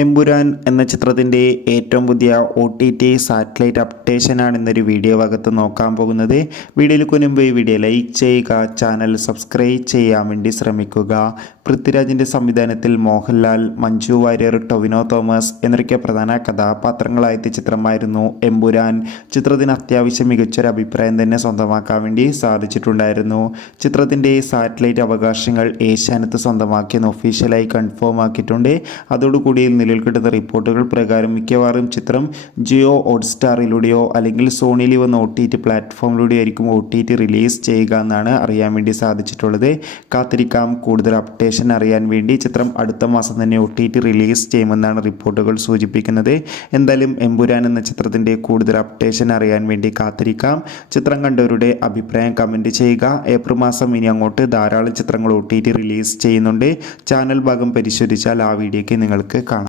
എമ്പുരാൻ എന്ന ചിത്രത്തിൻ്റെ ഏറ്റവും പുതിയ OTT സാറ്റലൈറ്റ് അപ്ഡേഷനാണ് ഇന്നൊരു വീഡിയോ ഭാഗത്ത് നോക്കാൻ പോകുന്നത്. വീഡിയോയിലേക്ക് മുൻപ് ഈ വീഡിയോ ലൈക്ക് ചെയ്യുക, ചാനൽ സബ്സ്ക്രൈബ് ചെയ്യാൻ വേണ്ടി ശ്രമിക്കുക. പൃഥ്വിരാജിൻ്റെ സംവിധാനത്തിൽ മോഹൻലാൽ, മഞ്ജു വാര്യർ, ടൊവിനോ തോമസ് എന്നൊക്കെ പ്രധാന കഥാപാത്രങ്ങളായെത്തിയ ചിത്രമായിരുന്നു എമ്പുരാൻ. ചിത്രത്തിന് അത്യാവശ്യം മികച്ചൊരു അഭിപ്രായം തന്നെ സ്വന്തമാക്കാൻ വേണ്ടി സാധിച്ചിട്ടുണ്ടായിരുന്നു. ചിത്രത്തിൻ്റെ സാറ്റലൈറ്റ് അവകാശങ്ങൾ ഏഷ്യാനെറ്റ് സ്വന്തമാക്കിയെന്ന് ഒഫീഷ്യലായി കൺഫേം ആക്കിയിട്ടുണ്ട്. അതോടുകൂടി നിലവിൽ കിട്ടുന്ന റിപ്പോർട്ടുകൾ പ്രകാരം മിക്കവാറും ചിത്രം ജിയോ ഹോട്ട്സ്റ്റാറിലൂടെയോ അല്ലെങ്കിൽ സോണി ലിവ് എന്ന OTT പ്ലാറ്റ്ഫോമിലൂടെയോ ആയിരിക്കും OTT റിലീസ് ചെയ്യുക എന്നാണ് അറിയാൻ വേണ്ടി സാധിച്ചിട്ടുള്ളത്. കാത്തിരിക്കാം കൂടുതൽ അപ്ഡേഷൻ അറിയാൻ വേണ്ടി. ചിത്രം അടുത്ത മാസം തന്നെ OTT റിലീസ് ചെയ്യുമെന്നാണ് റിപ്പോർട്ടുകൾ സൂചിപ്പിക്കുന്നത്. എന്തായാലും എമ്പുരാൻ എന്ന ചിത്രത്തിൻ്റെ കൂടുതൽ അപ്ഡേഷൻ അറിയാൻ വേണ്ടി കാത്തിരിക്കാം. ചിത്രം കണ്ടവരുടെ അഭിപ്രായം കമൻറ്റ് ചെയ്യുക. ഏപ്രിൽ മാസം ഇനി അങ്ങോട്ട് ധാരാളം ചിത്രങ്ങൾ OTT റിലീസ് ചെയ്യുന്നുണ്ട്. ചാനൽ ഭാഗം പരിശോധിച്ചാൽ ആ വീഡിയോയ്ക്ക് നിങ്ങൾക്ക് കാണാം.